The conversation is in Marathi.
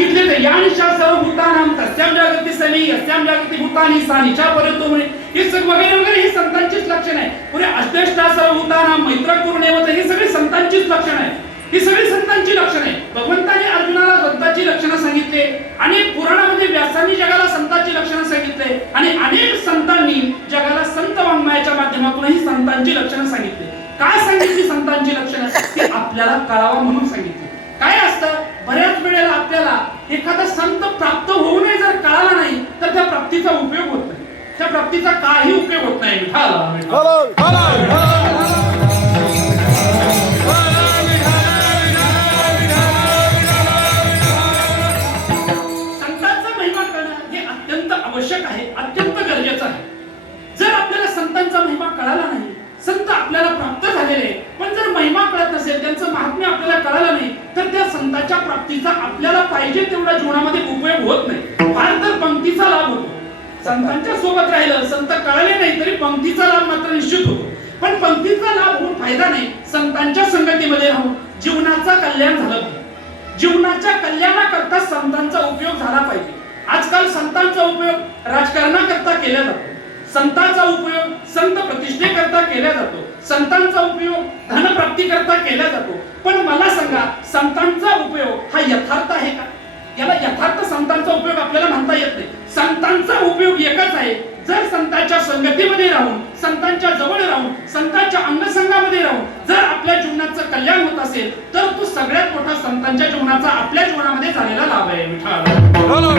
सांगितले ते यानिशा सर्वभूतानां तस्यां जागृती समी यस्यां जागृती भूतानि सा निशा परतो म्हणे हे सगळे वगैरे वगैरे ही संतांचीच लक्षण आहे. पुढे अष्टेष्टा सर्वभूतानां मैत्र करुणेवत ही सगळी संतांचीच लक्षण आहे. ही सगळी संतांची लक्षण आहे. भगवंताने अर्जुनाला संतांची लक्षणं सांगितले. अनेक पुराणामध्ये व्यासांनी जगाला संतांची लक्षणं सांगितले आणि अनेक संतांनी जगाला संत वाङ्मयाच्या माध्यमातूनही संतांची लक्षणं सांगितली. काय सांगितली संतांची लक्षणं? ती आपल्याला कळावा म्हणून सांगितली. काय असतं, बऱ्याच वेळेला आपल्याला एखादा संत प्राप्त होऊनही जर कळाला नाही तर त्या प्राप्तीचा उपयोग होत नाही. त्या प्राप्तीचा काही उपयोग होत नाही. संतांचा महिमा कळणं हे अत्यंत आवश्यक आहे, अत्यंत गरजेचं आहे. जर आपल्याला संतांचा महिमा कळाला नाही, संत आपल्याला प्राप्त झालेले पण जर महिमा कळत नसेल, त्यांचं महात्म्य आपल्याला कळालं नाही तर त्या संतांच्या प्राप्तीचा आपल्याला पाहिजे तेवढा जीवनामध्ये उपयोग होत नाही. फार तर पंक्तीचा लाभ होतो. संतांच्या सोबत राहिलं, संत कळले नाही तरी पंक्तीचा लाभ मात्र निश्चित होतो. पण पंक्तीचा लाभ होऊन फायदा नाही. संतांच्या संगतीमध्ये राहून जीवनाचा कल्याण झालं पाहिजे. जीवनाच्या कल्याणाकरता संतांचा उपयोग झाला पाहिजे. आजकाल संतांचा उपयोग राजकारणाकरता केला जातो. संतांचा उपयोग संत प्रतिष्ठेकरता केला जातो. संतांचा उपयोग धनप्राप्ती करता केला जातो. पण मला सांगा, संतांचा उपयोग हा यथार्थ आहे का? याला यथार्थ संतांचा उपयोग आपल्याला म्हणता येत नाही. संतांचा उपयोग एकच आहे, जर संतांच्या संगतीमध्ये राहून, संतांच्या जवळ राहून, संतांच्या अंगसंगामध्ये राहून जर आपल्या जीवनाचं कल्याण होत असेल तर तो सगळ्यात मोठा संतांच्या जीवनाचा आपल्या जीवनामध्ये झालेला लाभ आहे. विठ्ठल